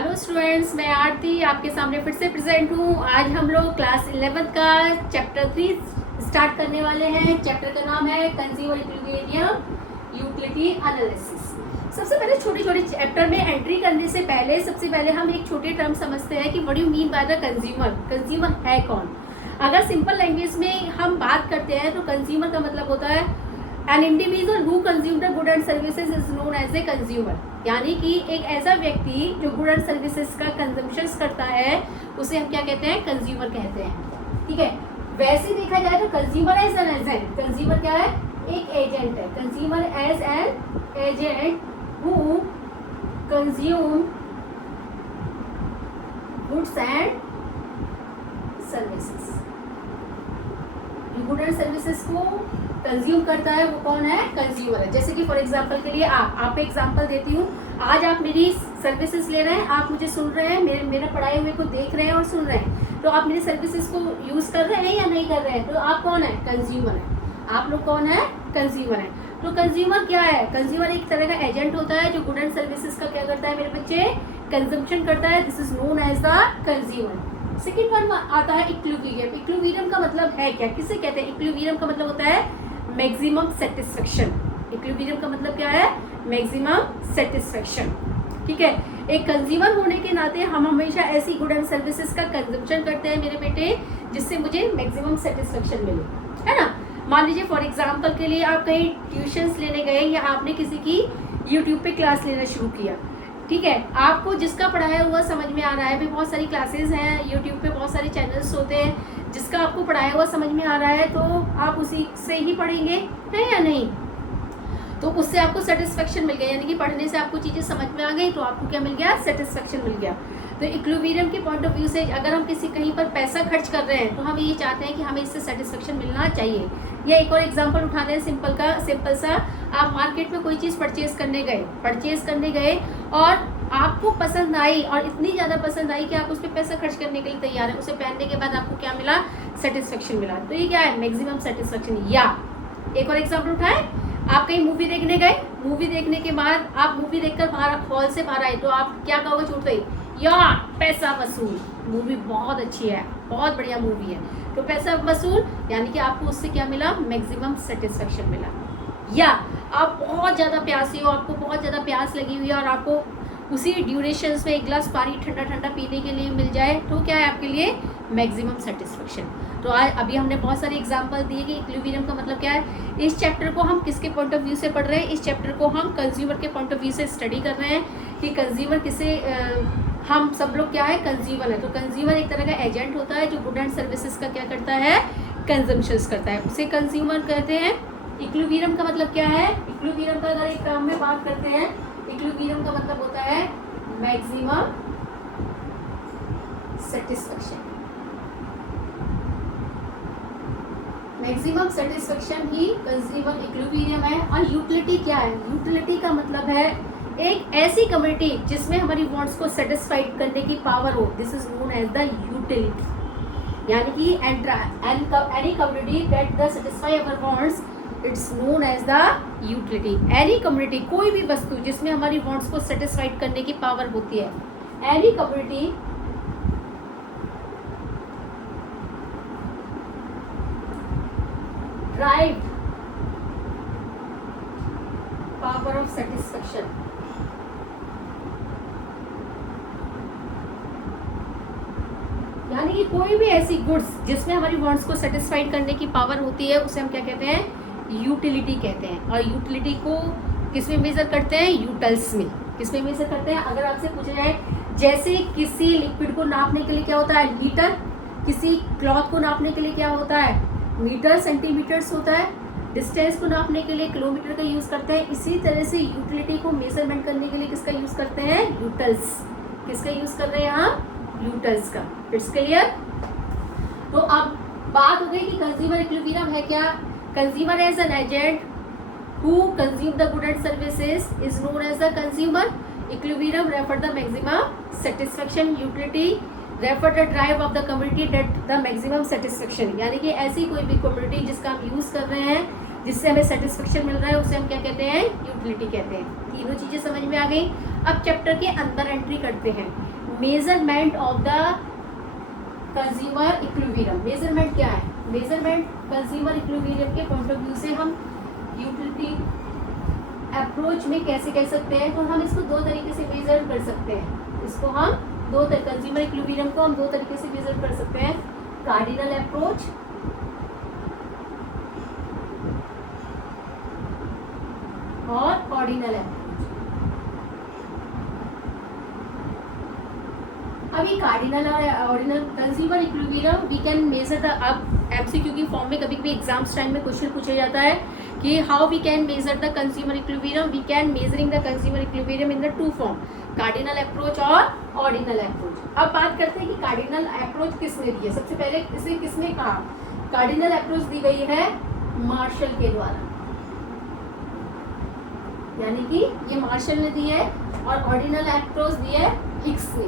Hello students, मैं आरती आपके सामने फिर से प्रेजेंट हूँ। आज हम लोग क्लास 11 का चैप्टर 3 स्टार्ट करने वाले हैं। चैप्टर का नाम है कंज्यूमर इक्विलिब्रियम यूटिलिटी एनालिसिस। सबसे पहले छोटे छोटे चैप्टर में एंट्री करने से पहले सबसे पहले हम एक छोटे टर्म समझते हैं कि what do you mean by the consumer. Consumer है कौन? अगर सिंपल लैंग्वेज में हम बात करते हैं तो कंज्यूमर का मतलब होता है an individual who consume the good and services is known as a consumer. यानी कि एक ऐसा व्यक्ति जो गुड एंड सर्विसेज का कंजम्पशन करता है उसे हम क्या कहते हैं? कंज्यूमर कहते हैं। ठीक है, वैसे देखा जाए तो consumer as an agent, consumer क्या है? एक एजेंट है। Consumer as an agent who consume goods and services. Good and services को कंज्यूम करता है वो कौन है? कंज्यूमर है। जैसे कि फॉर एग्जांपल के लिए आप एग्जांपल देती हूँ। आज आप मेरी सर्विसेज ले रहे हैं, आप मुझे सुन रहे हैं, मेरे पढ़ाए हुए को देख रहे हैं और सुन रहे हैं, तो आप मेरी सर्विसेज को यूज कर रहे हैं या नहीं कर रहे हैं? तो आप कौन है? कंज्यूमर है। आप लोग कौन है? कंज्यूमर है। तो कंज्यूमर क्या है? कंज्यूमर एक तरह का एजेंट होता है जो गुड एंड सर्विसेज का क्या करता है मेरे बच्चे? कंजम्पशन करता है। This is known as the consumer. Second one आता है इक्विलिब्रियम। इक्विलिब्रियम का मतलब है क्या? किसे कहते हैं? इक्विलिब्रियम का मतलब होता है मैक्सिमम सेटिस्फेक्शन। इक्विलिब्रियम का मतलब क्या है? Maximum satisfaction. ठीक है, एक कंज्यूमर होने के नाते हम हमेशा ऐसी गुड एंड सर्विसेज का कंजम्पशन करते हैं मेरे बेटे जिससे मुझे मैक्सिमम सेटिस्फेक्शन मिले, है ना। मान लीजिए फॉर एग्जांपल के लिए आप कहीं ट्यूशंस लेने गए या आपने किसी की यूट्यूब पे क्लास लेना शुरू किया। ठीक है, आपको जिसका पढ़ाया हुआ समझ में आ रहा है, भी बहुत सारी क्लासेस हैं यूट्यूब पे, बहुत सारे चैनल्स होते हैं, जिसका आपको पढ़ाया हुआ समझ में आ रहा है तो आप उसी से ही पढ़ेंगे, है या नहीं? तो उससे आपको सेटिस्फेक्शन मिल गया, यानी कि पढ़ने से आपको चीज़ें समझ में आ गई तो आपको क्या मिल गया? सेटिस्फेक्शन मिल गया। तो इक्विलिब्रियम के पॉइंट ऑफ व्यू से अगर हम किसी कहीं पर पैसा खर्च कर रहे हैं तो हम ये चाहते हैं कि हमें इससे सेटिस्फेक्शन मिलना चाहिए। या एक और एग्जांपल उठाते हैं सिंपल सा। आप मार्केट में कोई चीज़ परचेज करने गए और आपको पसंद आई और इतनी ज़्यादा पसंद आई कि आप उस पर पैसा खर्च करने के लिए तैयार है। उसे पहनने के बाद आपको क्या मिला? सेटिस्फेक्शन मिला। तो ये क्या है? Maximum satisfaction. या एक और एग्जांपल उठाएं, आप कहीं मूवी देखने गए, मूवी देखने के बाद आप मूवी देखकर हॉल से बाहर आए तो आप क्या कहोगे? छूट गई या पैसा वसूल, मूवी बहुत अच्छी है, बहुत बढ़िया मूवी है, तो पैसा वसूल, यानी कि आपको उससे क्या मिला? मैक्सिमम सेटिस्फेक्शन मिला। या आप बहुत ज़्यादा प्यासी हो, आपको बहुत ज़्यादा प्यास लगी हुई है और आपको उसी ड्यूरेशंस में एक गिलास पानी ठंडा ठंडा पीने के लिए मिल जाए तो क्या है आपके लिए? Maximum satisfaction. तो आज अभी हमने बहुत सारे एग्जांपल दिए कि इक्विलिब्रियम का मतलब क्या है। इस चैप्टर को हम किसके पॉइंट ऑफ व्यू से पढ़ रहे हैं? इस चैप्टर को हम कंज्यूमर के पॉइंट ऑफ व्यू से स्टडी कर रहे हैं कि कंज्यूमर किसे हम सब लोग क्या है? कंज्यूमर है। तो कंज्यूमर एक तरह का एजेंट होता है जो गुड एंड सर्विसेज का क्या करता है? कंजम्पशन करता है, उसे कंज्यूमर कहते हैं। इक्विलिब्रियम का मतलब क्या है? इक्विलिब्रियम का अगर एक टर्म में बात करते हैं, इक्विलिब्रियम का मतलब होता है मैक्सिमम सेटिस्फेक्शन। मैक्सिमम सेटिस्फेक्शन ही कंज्यूमर इक्विलिब्रियम है। और यूटिलिटी क्या है? यूटिलिटी का मतलब है एक ऐसी कम्युनिटी जिसमें हमारी वांट्स को सेटिस्फाइड करने की पावर हो। This is known as the utility. यानी कि any community that the satisfy our wants, it's known as the utility. Any community, कोई भी वस्तु जिसमें हमारी वांट्स को सेटिस्फाइड करने की पावर होती है। Any community drive power of satisfaction. यानी कि कोई भी ऐसी गुड्स जिसमें हमारी वांट्स को सेटिस्फाइड करने की पावर होती है उसे हम क्या कहते हैं? यूटिलिटी कहते हैं। और यूटिलिटी को किस में मेजर करते हैं? यूटल्स में। किस में मेजर करते हैं? अगर आपसे पूछा जाए जैसे किसी लिक्विड को नापने के लिए क्या होता है? लीटर। किसी क्लॉथ को नापने के लिए क्या होता है? मीटर, सेंटीमीटर्स होता है। डिस्टेंस को नापने के लिए किलोमीटर का यूज करते हैं। इसी तरह से यूटिलिटी को मेजरमेंट करने के लिए किसका यूज करते हैं? यूटल्स। किसका यूज कर रहे हैं यहाँ? यूटल्स का। It's clear? तो अब बात हो गई कि कंज्यूमर इक्विलिब्रियम है क्या? Consumer as an agent who consume the good and services is known as the consumer. Equilibrium refer the maximum satisfaction. Utility refer the drive of the community that the maximum satisfaction. यानी कि ऐसी कोई भी community जिसका हम use कर रहे हैं जिससे हमें सेटिस्फेक्शन मिल रहा है उसे हम क्या कहते हैं, यूटिलिटी कहते हैं। तीनों चीजें समझ में आ गई। अब चैप्टर के अंदर एंट्री करते हैं, measurement of the consumer equilibrium. Measurement क्या है? मेजरमेंट कंज्यूमर इक्विलिब्रियम के पॉइंट ऑफ व्यू से हम यूटिलिटी अप्रोच में कैसे कह सकते हैं, तो हम इसको दो तरीके से मेजर कर सकते हैं। इसको हम कंज्यूमर इक्विलिब्रियम को हम दो तरीके से मेजर कर सकते हैं, कार्डिनल अप्रोच और ऑर्डिनल अप्रोच। अभी कार्डिनल और ordinal consumer equilibrium we can measure the, अब एमसीक्यू की फॉर्म में कभी कभी एग्जाम्स टाइम में क्वेश्चन पूछा जाता है कि how we can measure the consumer equilibrium. We can measuring the consumer equilibrium in the two form, cardinal approach और ऑर्डिनल अप्रोच। अब बात करते हैं कि कार्डिनल अप्रोच किसने दी है। सबसे पहले इसे किसने कहा? कार्डिनल अप्रोच दी गई है मार्शल के द्वारा, यानी कि ये मार्शल ने दी है, और ऑर्डिनल अप्रोच दी है हिक्स ने।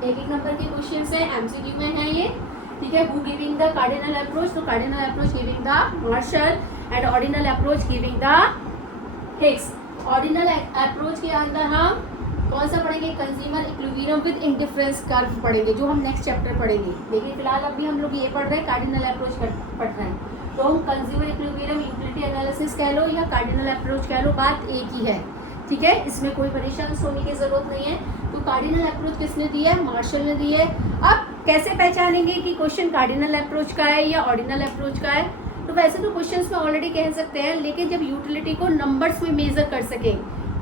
एक एक नंबर के क्वेश्चन है, एमसीक्यू में है ये, ठीक है। Who giving the cardinal approach? तो cardinal approach giving the Marshall and ordinal approach giving the Hicks. Ordinal approach के अंदर हम कौन सा पढ़ेंगे? Consumer equilibrium with indifference curve पढ़ेंगे, जो हम नेक्स्ट चैप्टर पढ़ेंगे। लेकिन फिलहाल अभी हम लोग ये पढ़ रहे हैं, कार्डिनल अप्रोच पढ़ रहे हैं। तो हम कंज्यूमर इक्विलिब्रियम यूटिलिटी एनालिसिस कह लो या कार्डिनल अप्रोच कह लो, बात एक ही है, ठीक है। इसमें कोई परेशान होने की जरूरत नहीं है। तो कार्डिनल अप्रोच किसने दी है? मार्शल ने दी है। अब कैसे पहचानेंगे कि क्वेश्चन कार्डिनल अप्रोच का है या ऑर्डिनल अप्रोच का है? तो वैसे तो क्वेश्चंस में ऑलरेडी कह सकते हैं, लेकिन जब यूटिलिटी को नंबर्स में मेजर कर सके,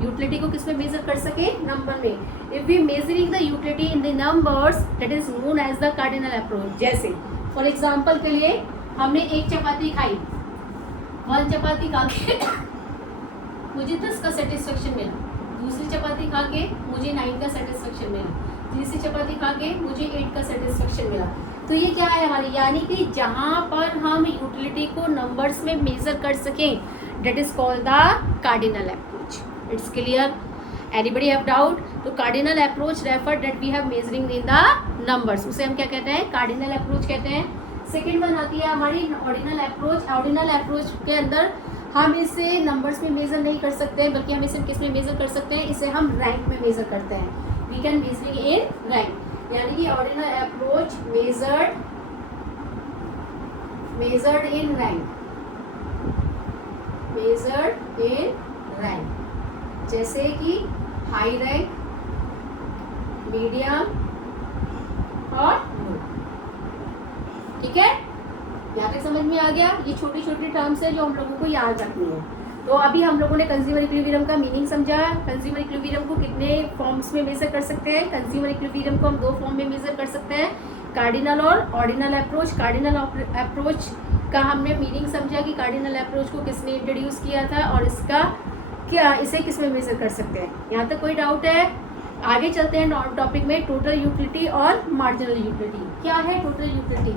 यूटिलिटी को किस में मेजर कर सके? नंबर में। If we measuring the utility in the numbers, that is known as the cardinal approach. जैसे फॉर एग्जांपल के लिए हमने एक चपाती खाई, 1 चपाती खा के मुझे 10 का सेटिस्फेक्शन मिला, दूसरी चपाती खा के मुझे 9 का सेटिस्फेक्शन मिला, तीसरी चपाती खा के मुझे 8 का सेटिस्फेक्शन मिला। तो ये क्या है हमारी, यानी कि जहाँ पर हम यूटिलिटी को नंबर्स में मेजर कर सकें, that is called the cardinal approach. It's clear? Anybody have doubt? तो cardinal approach refer that we have measuring in the numbers, उसे हम क्या कहते हैं? कार्डिनल अप्रोच कहते हैं। सेकेंड वन आती है हमारी ऑर्डिनल अप्रोच। ऑर्डिनल अप्रोच के अंदर हम इसे नंबर्स में मेजर नहीं कर सकते हैं, बल्कि हम इसे किस में मेजर कर सकते हैं? इसे हम रैंक में मेजर करते हैं। We can measuring in rank, यानी कि ordinal approach measured in rank, measured in rank, जैसे कि हाई रैंक, मीडियम और लो, ठीक है। यहाँ तक समझ में आ गया? ये छोटी छोटी टर्म्स है जो हम लोगों को याद रखनी है। तो अभी हम लोगों ने कंज्यूमर इक्विलिब्रियम का मीनिंग समझा। कंज्यूमर इक्विलिब्रियम को कितने फॉर्म्स में मेजर कर सकते हैं? कंज्यूमर इक्विलिब्रियम को हम 2 फॉर्म में मेजर कर सकते हैं, कार्डिनल और ऑर्डिनल अप्रोच। कार्डिनल अप्रोच का हमने मीनिंग समझा कि कार्डिनल अप्रोच को किसने इंट्रोड्यूस किया था और इसका क्या, इसे किस में मेजर कर सकते हैं। यहाँ तक कोई डाउट है? आगे चलते हैं टॉपिक में, टोटल यूटिलिटी और मार्जिनल यूटिलिटी। क्या है टोटल यूटिलिटी?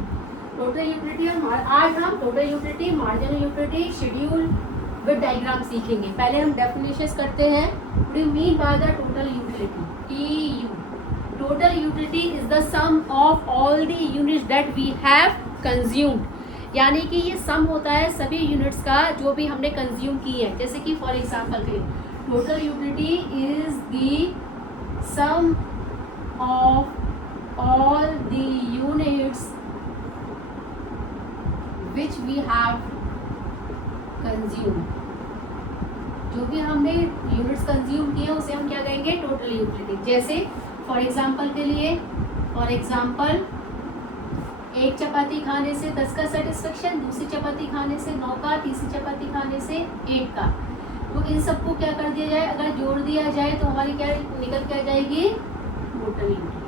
टोटल यूटिलिटी आज हम total utility, marginal utility, schedule with diagram सीखेंगे। पहले हम डेफिनेशंस करते हैं। What do you mean by the total utility? ईयू, total utility is the sum of all the units that we have consumed, यानी कि ये सम होता है सभी यूनिट्स का जो भी हमने कंज्यूम की है। जैसे कि फॉर एग्जांपल के total utility is the sum of all the units which we have consumed, जो भी हमने यूनिट्स कंज्यूम किए उसे हम क्या कहेंगे? Total utility. जैसे फॉर एग्जांपल के लिए, फॉर एग्जांपल एक चपाती खाने से 10 का सेटिस्फेक्शन, दूसरी चपाती खाने से 9 का, तीसरी चपाती खाने से 8 का। तो इन सबको क्या कर दिया जाए? अगर जोड़ दिया जाए तो हमारी क्या निकल के आ जाएगी? Total utility.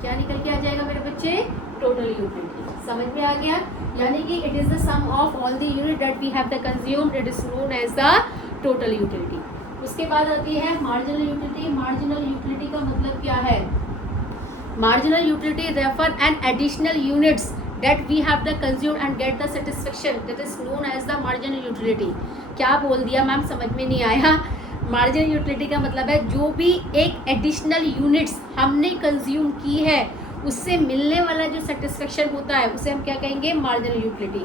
क्या निकल के आ जाएगा मेरे बच्चे? Total utility. समझ में आ गया? यानी कि it is the sum of all the unit that we have the consumed, it is known as the total utility. उसके बाद आती है मार्जिनल यूटिलिटी। मार्जिनल यूटिलिटी का मतलब क्या है? Marginal utility refer an additional units that we have the consumed and get the satisfaction, that is known as the marginal utility. क्या बोल दिया मैम? समझ में नहीं आया? मार्जिनल यूटिलिटी का मतलब है जो भी एक एडिशनल यूनिट्स हमने कंज्यूम की है उससे मिलने वाला जो सेटिस्फेक्शन होता है उसे हम क्या कहेंगे? Marginal utility.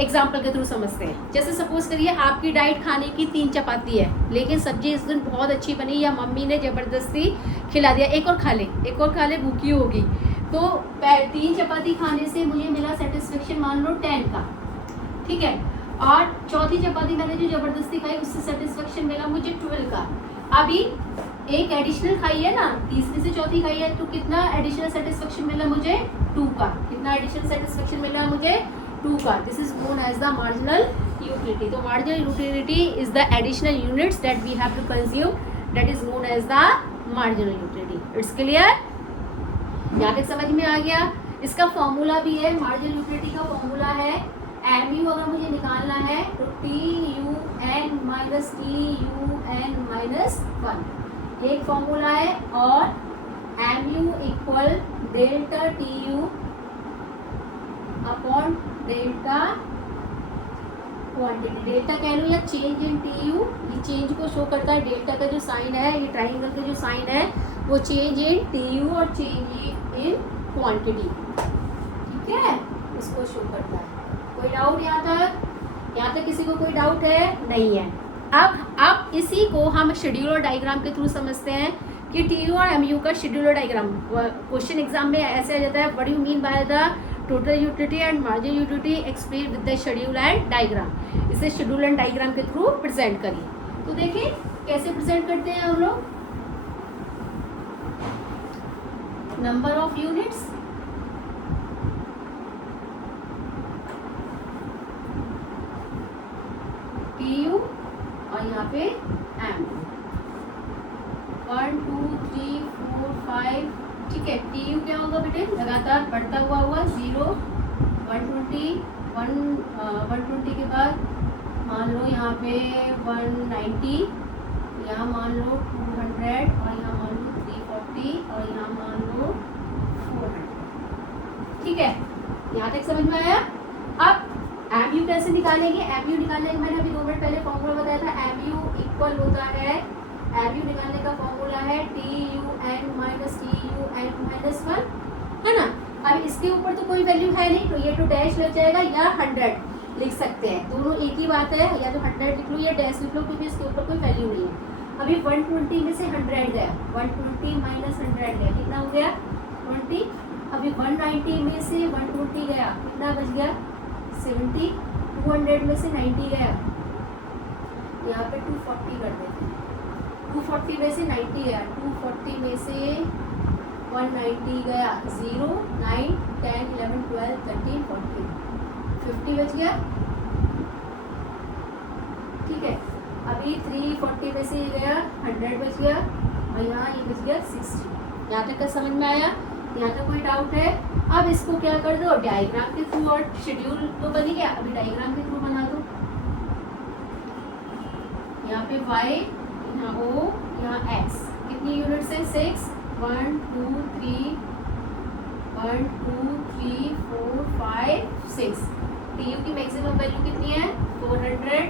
एग्जाम्पल के थ्रू समझते हैं। जैसे सपोज करिए आपकी डाइट खाने की 3 चपाती है, लेकिन सब्जी इस दिन बहुत अच्छी बनी या मम्मी ने ज़बरदस्ती खिला दिया, एक और खा ले, एक और खा ले, भूखी होगी, तो 3 चपाती खाने से मुझे मिला सेटिस्फेक्शन मान लो 10 का, ठीक है, और चौथी चपाती मैंने जो ज़बरदस्ती खाई उससे सेटिस्फेक्शन मिला मुझे 12 का। अभी एक एडिशनल खाई है ना, तीसरी से चौथी खाई है, तो कितना एडिशनल सेटिस्फेक्शन मिला मुझे 2 का। कितना एडिशनल सेटिस्फेक्शन मिला मुझे 2 का। This is known as the marginal utility. तो marginal utility is the additional units that we have to consume, that is known as the marginal utility. It's clear? यहाँ तक समझ में आ गया? इसका फॉर्मूला भी है, मार्जिनल यूटिलिटी का फॉर्मूला है MU अगर मुझे निकालना है तो TUN माइनस TUN माइनस 1 एक फॉर्मूला है, और MU equal delta TU upon delta quantity. Delta कह लो या चेंज इन TU, ये चेंज को शो करता है। डेल्टा का जो साइन है, ये ट्राइंगल का जो साइन है, वो चेंज इन TU और चेंज इन क्वांटिटी, ठीक है, इसको शो करता है। कोई डाउट यहाँ तक? यहाँ तक किसी को कोई डाउट है? नहीं है। अब इसी को हम शेड्यूलर डायग्राम के थ्रू समझते हैं कि TU और MU का शेड्यूलर डायग्राम। क्वेश्चन एग्जाम में ऐसे आ जाता है, what do you mean by the total utility and marginal utility explain with the schedule and diagram. इसे शेड्यूल एंड डायग्राम के थ्रू प्रेजेंट करिए। तो देखिए कैसे प्रेजेंट करते हैं हम लोग। नंबर ऑफ यूनिट्स, TU और यहाँ पे MU, 1 2 3 4 5, ठीक है। TU क्या होगा बेटे? लगातार बढ़ता हुआ 0 120 120 के बाद मान लो यहाँ पे 190, यहाँ मान लो 200 और यहाँ मान लो 340 और यहाँ मान लो 400, ठीक है। यहाँ तक समझ में आया? अब MU कैसे निकालेंगे? MU निकालने का मैंने अभी 2 मिनट पहले फॉर्मूला बताया था। MU इक्वल होता है, MU निकालने का फॉर्मूला है TUN माइनस TUN माइनस 1, है ना। अब इसके ऊपर तो कोई वैल्यू है नहीं, तो ये तो डैश लग जाएगा या 100 लिख सकते हैं, दोनों एक ही बात है। या तो 100 लिख लो या डैश लिख लो, क्योंकि इसके ऊपर कोई वैल्यू नहीं है। अभी 120 में से 100 गया, 120 माइनस 100 गया, कितना हो गया? 20। अभी 190 में से 120 गया, कितना बच गया? 70। 200 में से 90 गया, यहाँ पे 240 कर देते हैं। 240 में से 90 गया, 240 में से 190 गया, 0 9 10 11 12 13 14 50 बच गया, ठीक है। अभी 340 में से ये गया 100 बच गया, और यहाँ ये बच गया 60। यहाँ तक का समझ में आया? यहाँ तक कोई डाउट है? अब इसको क्या कर दो, डायग्राम के थ्रू, और शेड्यूल तो बन ही गया, अभी डायग्राम के थ्रू बना दो। यहाँ पे Y, यहाँ O, यहाँ X, कितनी यूनिट्स है? 6 1 2 3 1 2 3 4 5 6। TU की मैक्सिमम वैल्यू कितनी है? 400।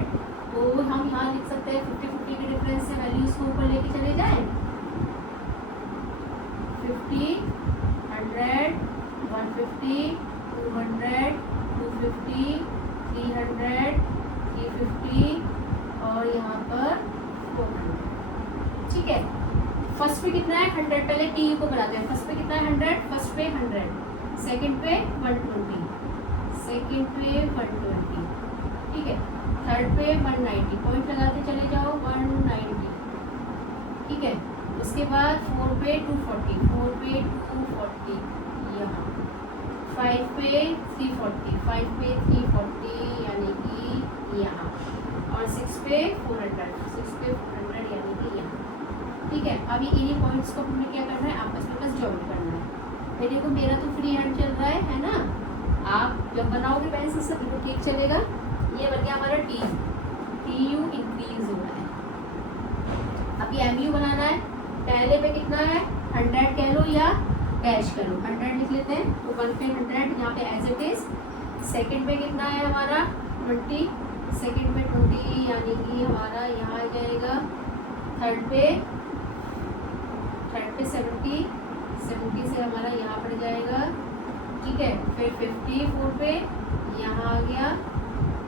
तो हम यहाँ लिख सकते हैं 50-50 के डिफरेंस से वैल्यूज को ऊपर लेके चले जाएं। 50 100 150 200 250 300 350 और यहाँ पर 400, ठीक है। फर्स्ट पे कितना है? 100। पहले TU को बनाते हैं। फर्स्ट पे कितना है? 100। फर्स्ट पे 100, सेकंड पे 120, सेकंड पे 120, ठीक है। थर्ड पे 190, पॉइंट लगाते चले जाओ, 190, ठीक है। उसके बाद 4 पे 240, 4 पे 240 यहाँ, 5 पे 340, 5 पे 340 यानी कि यहाँ, और 6 पे 400, 6 पे 400 यानी कि यहाँ, ठीक है। अभी इन्हीं पॉइंट्स को हमें क्या करना है? आपस में बस जॉइन करना है। मेरे को मेरा तो फ्री हैंड चल रहा है ना। आप जब बनाओगे पेंसिल से बिल्कुल ठीक चलेगा। ये बन गया हमारा TU इंक्रीज हो रहा है। अभी MU बनाना है। पहले पे कितना है? 100 कह लो या डैश कर लो, 100 लिख लेते हैं। तो 1 पे 100 यहाँ पे एज इट इज। सेकंड पे कितना है हमारा? 20, सेकंड पे 20 यानी कि हमारा यहाँ आ जाएगा। थर्ड पे 70, 70 से हमारा यहाँ पड़ जाएगा, ठीक है। फिर 54 पे यहाँ आ गया,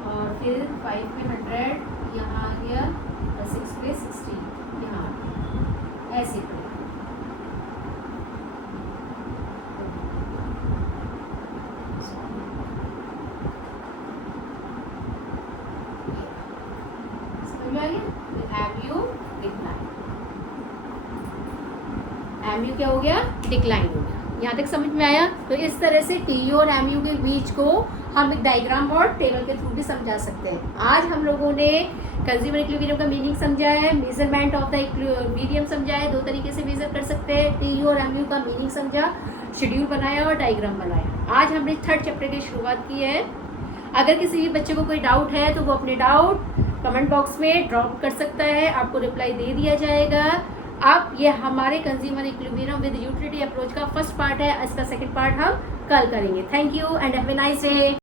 और फिर 5 पे 100 यहाँ आ गया और 6 पे 60 यहाँ ऐसे पड़ेगा। समझ में आ गया? MU डिक्लाइन, MU क्या हो गया? डिक्लाइन हो गया। यहाँ तक समझ में आया? तो इस तरह से TU और MU के बीच को हम एक डायग्राम और टेबल के थ्रू भी समझा सकते हैं। आज हम लोगों ने कंज्यूमर इक्विलिब्रियम का मीनिंग समझा है, मेजरमेंट ऑफ द इक्विलिब्रियम समझा है, 2 तरीके से मेजर कर सकते हैं, TU और MU का मीनिंग समझा, शेड्यूल बनाया और डायग्राम बनाया। आज हमने 3rd चैप्टर की शुरुआत की है। अगर किसी भी बच्चे को कोई डाउट है तो वो अपने डाउट कमेंट बॉक्स में ड्रॉप कर सकता है, आपको रिप्लाई दे दिया जाएगा। अब ये हमारे consumer equilibrium with utility approach का फर्स्ट पार्ट है, इसका सेकंड पार्ट हम कल करेंगे। Thank you and have a nice day.